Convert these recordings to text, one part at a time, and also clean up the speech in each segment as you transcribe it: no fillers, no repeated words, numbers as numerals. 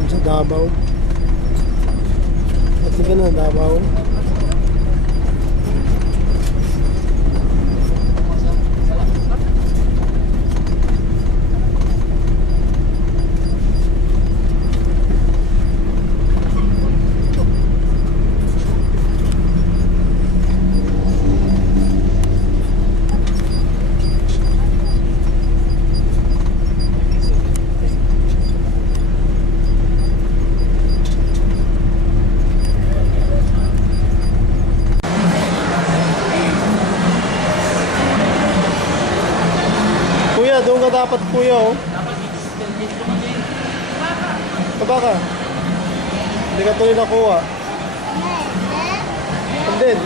tawag sa Davao. At ka na Davao. Kuya, doon ka dapat kuya oh. Baba ka. Hindi ka tuloy nakuha. And then,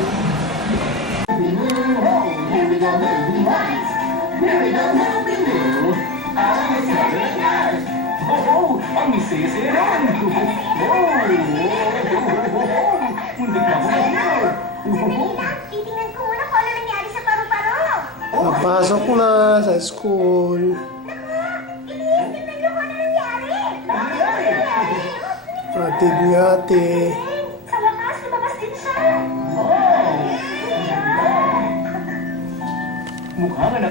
ang misisiron! Titingnan ko muna kung ano nangyari sa paru-paro. papasok na sa school. Iniisip ko ano nangyari. Atig nga ate. Sa wakas, lumabas din siya. Mukha nga